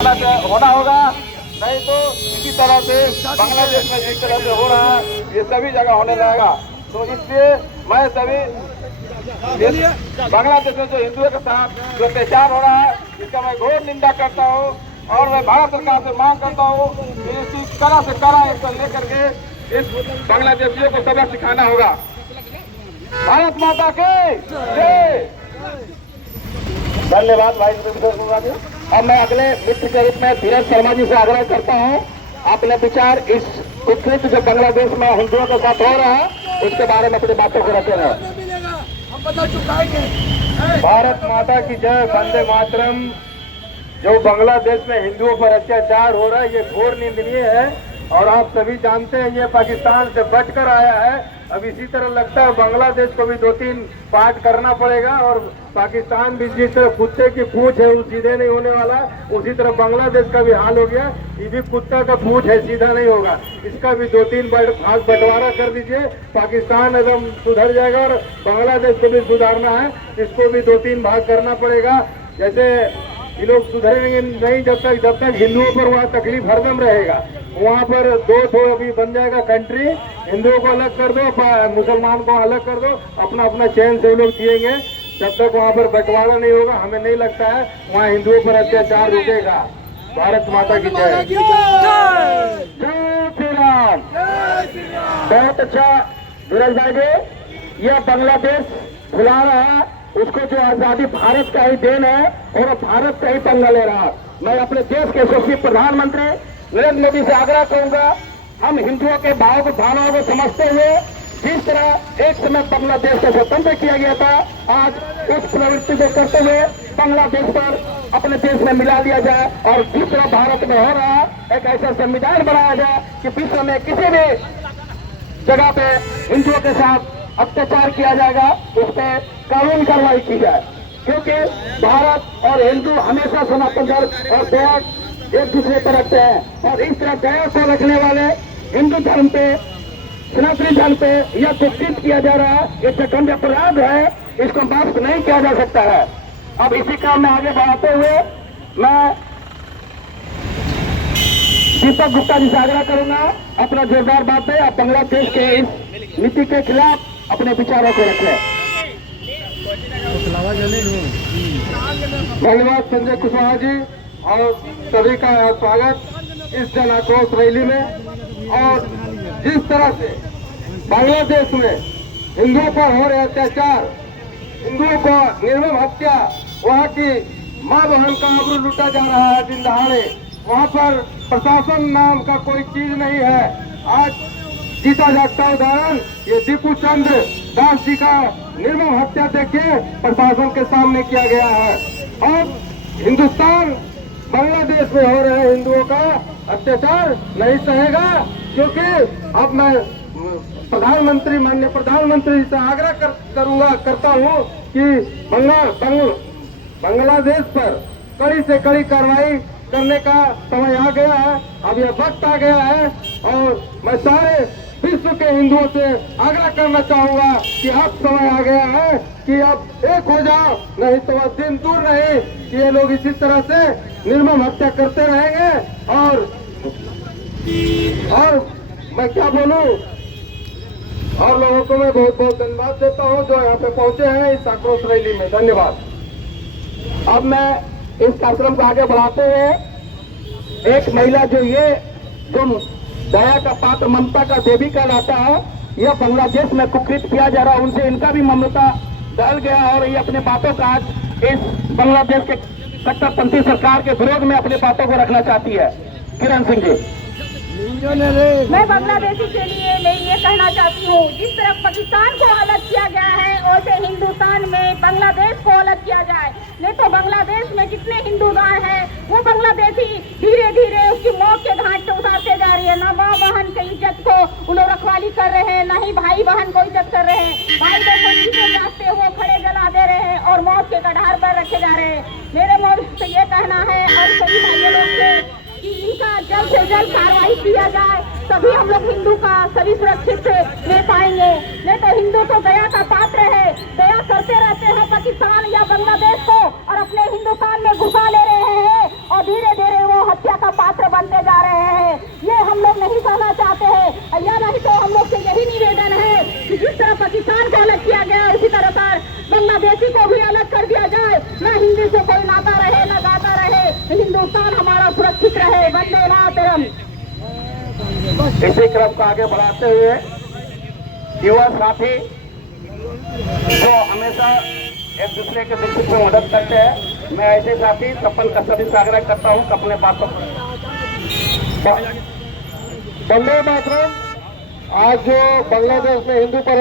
होना होगा, नहीं तो इसी तरह से बांग्लादेश में जिस तरह से हो रहा है ये सभी जगह होने लगेगा। तो इसलिए मैं सभी बांग्लादेश में जो हिंदुओं के साथ जो अत्याचार हो रहा है इसका मैं घोर निंदा करता हूँ और मैं भारत सरकार से मांग करता हूँ कि इसी तरह से कड़ा इसको लेकर के इस बांग्लादेशियों को सबक सिखाना होगा। भारत माता के जय। धन्यवाद भाई जी। और मैं अगले मित्र के रूप में धीरज शर्मा जी से आग्रह करता हूं, अपने विचार इस उत्कृष्ट जो बांग्लादेश में हिंदुओं के साथ हो रहा है उसके बारे में अपनी बातों को रखे हैं। भारत माता की जय। वंदे मातरम। जो बांग्लादेश में हिंदुओं पर अत्याचार हो रहा है ये घोर निंदनीय है और आप सभी जानते हैं ये पाकिस्तान से बचकर आया है। अब इसी तरह लगता है बांग्लादेश को भी 2-3 पार्ट करना पड़ेगा और पाकिस्तान भी जिस तरह कुत्ते की पूंछ है वो सीधे नहीं होने वाला, उसी तरह बांग्लादेश का भी हाल हो गया। ये भी कुत्ता का पूंछ है, सीधा नहीं होगा। इसका भी 2-3 भाग बंटवारा कर दीजिए, पाकिस्तान एकदम सुधर जाएगा और बांग्लादेश को भी सुधारना है, इसको भी 2-3 भाग करना पड़ेगा। जैसे ये लोग सुधरेंगे नहीं जब तक हिंदुओं पर वहाँ तकलीफ हरदम रहेगा। वहाँ पर 2 अभी बन जाएगा कंट्री, हिंदुओं को अलग कर दो, मुसलमान को अलग कर दो, अपना अपना चैन से लोग जिएंगे। जब तक वहाँ पर बंटवारा नहीं होगा हमें नहीं लगता है वहाँ हिंदुओं पर अत्याचार रुकेगा। भारत माता की जय। जय श्री राम। बहुत अच्छा धीरज भाई जी, यह बांग्लादेश भुला रहा है उसको जो आजादी भारत का ही देन है और भारत का ही पंगा ले रहा है। मैं अपने देश के यशस्वी प्रधानमंत्री नरेंद्र मोदी से आग्रह करूंगा, हम हिंदुओं के भावनाओं को समझते हुए जिस तरह एक समय बांग्लादेश को स्वतंत्र किया गया था, आज उस प्रवृत्ति को करते हुए बांग्लादेश पर अपने देश में मिला दिया जाए और जिस तरह भारत में हो रहा है एक ऐसा संविधान बनाया जाए कि विश्व में किसी भी जगह पे हिंदुओं के साथ अत्याचार किया जाएगा उस पर कानून कार्रवाई की जाए, क्योंकि भारत और हिंदू हमेशा सनातन धर्म और दया एक दूसरे पर रखते हैं और इस तरह दया को रखने वाले हिंदू धर्म पे सनातनी धर्म पे यह चित्रित किया जा रहा है, ये जघन्य अपराध है, इसको माफ नहीं किया जा सकता है। अब इसी काम में आगे बढ़ाते हुए मैं दीपक गुप्ता जी से आग्रह करूंगा अपना जोरदार बात है, आप बांग्लादेश के इस नीति के खिलाफ अपने विचारों को रखें। धन्यवाद संजय कुशवाहा जी और सभी का स्वागत इस जन आक्रोश रैली में। और जिस तरह से बांग्लादेश में हिंदुओं पर हो रहे अत्याचार, हिंदुओं को निर्मम हत्या, वहाँ की माँ बहन का आबरू लूटा जा रहा है दिन दहाड़े, वहाँ पर प्रशासन नाम का कोई चीज नहीं है। आज जीता जागता उदाहरण ये दीपू चंद्र दास जी का निर्मम हत्या देखिए प्रशासन के सामने किया गया है। और हिंदुस्तान बांग्लादेश में हो रहे हिंदुओं का अत्याचार नहीं सहेगा, क्योंकि अब मैं प्रधानमंत्री माननीय प्रधानमंत्री से आग्रह करता हूं कि बांग्लादेश पर कड़ी से कड़ी कार्रवाई करने का समय आ गया है, अब यह वक्त आ गया है। और मैं सारे विश्व के हिंदुओं से आग्रह करना चाहूंगा कि अब समय आ गया है कि अब एक हो जाओ, नहीं तो वह दिन दूर नहीं कि ये लोग इसी तरह से निर्मम हत्या करते रहेंगे। और मैं क्या बोलूं, और लोगों को मैं बहुत बहुत धन्यवाद देता हूं जो यहाँ पे पहुंचे हैं इस आक्रोश रैली में। धन्यवाद। अब मैं इस कार्यक्रम को आगे बढ़ाते हुए एक महिला जो दया का पात्र ममता का देवी का नाता है, यह बांग्लादेश में कुकृत किया जा रहा है, उनसे इनका भी ममता डल गया और ये अपने बातों का आज इस बांग्लादेश के कट्टरपंथी सरकार के विरोध में अपनी बातों को रखना चाहती है। किरण सिंह जी। मैं बांग्लादेशी के लिए मैं ये कहना चाहती हूँ, जिस तरह पाकिस्तान को अलग किया गया है वैसे हिंदुस्तान में बांग्लादेश को अलग किया जाए। नहीं तो बांग्लादेश में जितने हिंदू गांव हैं वो बांग्लादेशी धीरे धीरे उसकी मौत के घाट पे उतारते जा रही है। न माँ बहन की इज्जत को उन लोग रखवाली कर रहे हैं, न ही भाई बहन को इज्जत कर रहे हैं। भाई बहन नीचे जाते हुए खड़े जला दे रहे हैं और मौत के कगार पर रखे जा रहे हैं। मेरे मोदी से ये कहना है और सभी भाइयों लोग से कि इनका जल्द से जल्द कार्रवाई किया जाए, तभी हम लोग हिंदू का सभी सुरक्षित ले पाएंगे। नहीं तो हिंदू तो दया का पात्र है, दया करते रहते हैं पाकिस्तान या बांग्लादेश को और अपने हिंदुस्तान में घुसा ले रहे हैं और धीरे धीरे वो हत्या का पात्र बनते जा रहे हैं। ये हम लोग नहीं सहना चाहते हैं। या नहीं तो हम लोग से यही निवेदन है कि जिस तरह पाकिस्तान को अलग किया गया उसी तरह बांग्लादेशी को भी अलग कर दिया जाए। न हिंदी से कोई नाता रहे न गाता रहे, हिंदुस्तान हमारा सुरक्षित रहे। वंदे मातरम। इसी क्रम को आगे बढ़ाते हुए युवा साथी जो हमेशा एक दूसरे के दुख में मदद करते हैं, मैं ऐसे साथी सपन का सभी से आग्रह करता हूँ कि अपने बातों पर। वंदे मातरम। आज जो बांग्लादेश में हिंदू पर